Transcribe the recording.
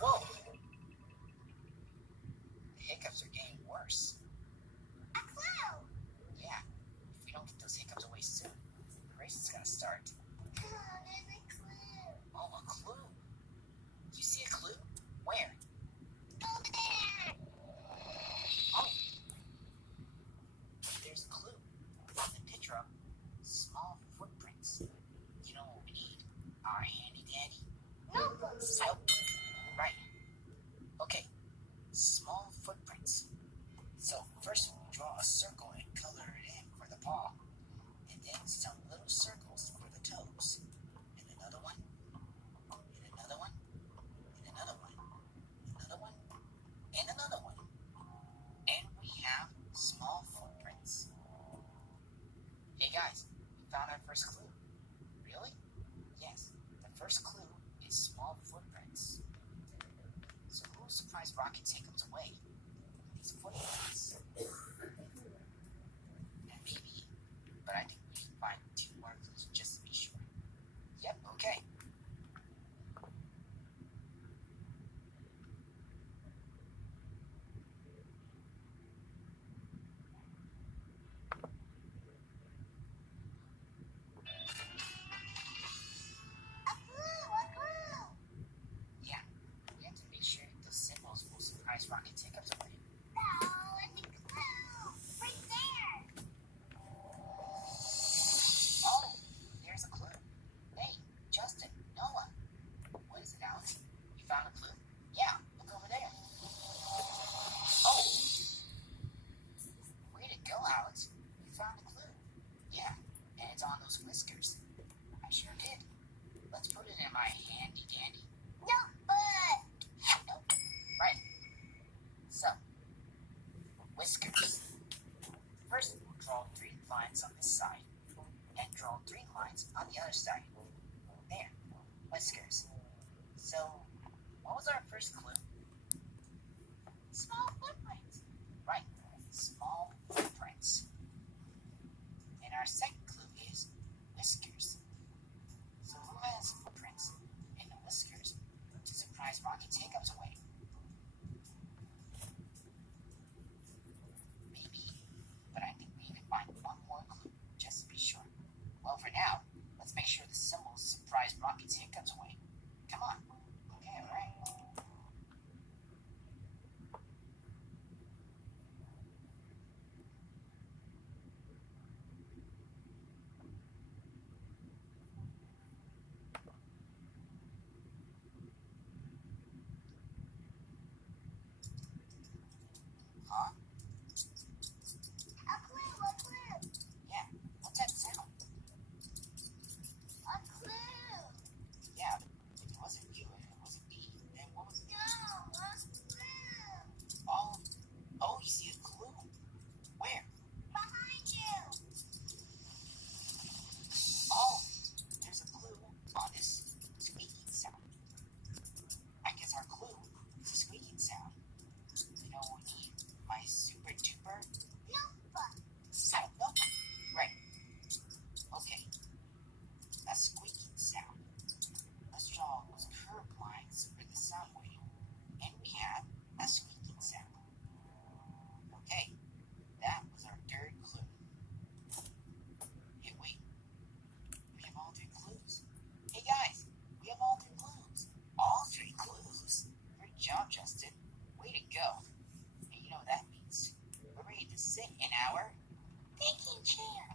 Whoa! The hiccups are getting worse. A clue! Yeah, if we don't get those hiccups away soon, the race is gonna start. Oh, there's a clue. Oh, a clue! Do you see a clue? Where? Over there! Oh! There's a clue. The picture of small footprints. You know what we need? Our handy dandy Notebooks. So, right. Okay, small footprints. So first we draw a circle and color it in for the paw. And then some little circles for the toes. And another one. And another one. And another one. Another one. And another one. And we have small footprints. Hey guys, we found our first clue. Really? Yes, the first clue is small footprints. So who will surprise Rocket Takeoff's away with these footprints? And maybe, but I think we can find 2 more clues just to be sure. Yep, okay. A clue! Yeah, we have to make sure those symbols will surprise Rocket Takeoff's away. No, it's a clue! Right there! Oh, there's a clue. Hey, Justin, Noah. What is it, Alex? You found a clue? Yeah, look over there. Oh! Way to go, Alex. You found a clue. Yeah, and it's on those whiskers. I sure did. Let's put it in my handy dandy. Notebook! Nope. Right. So, whiskers. First, we'll draw 3 lines on this side. And draw 3 lines on the other side. There. Whiskers. So, what was our first clue? Small footprints. Right. Small footprints. And our second clue is whiskers. So who has footprints and the whiskers to surprise Rocket Takeoff's away? Maybe, but I think we can find 1 more clue just to be sure. Well, for now, let's make sure the symbols surprise Rocket Takeoff's away. Come on. Okay, alright. Huh? A clue! Yeah. What's that sound? A clue! Yeah, if it wasn't you and it wasn't me, then what was it? No, a clue! Oh, you see a clue? Where? Behind you! Oh, there's a clue on this squeaking sound. I guess our clue is a squeaking sound. You know what we need? My super duper Notebook! sound. No. Right. Okay. A squeaking sound. Let's draw those curved lines for the sound wave. And we have a squeaking sound. Okay. That was our 3rd clue. Hey, wait. We have all 3 clues. Hey, guys. We have all 3 clues. All 3 clues. Good job, Justin. Way to go. And you know what that means. We're ready to sit in our Thinking chair!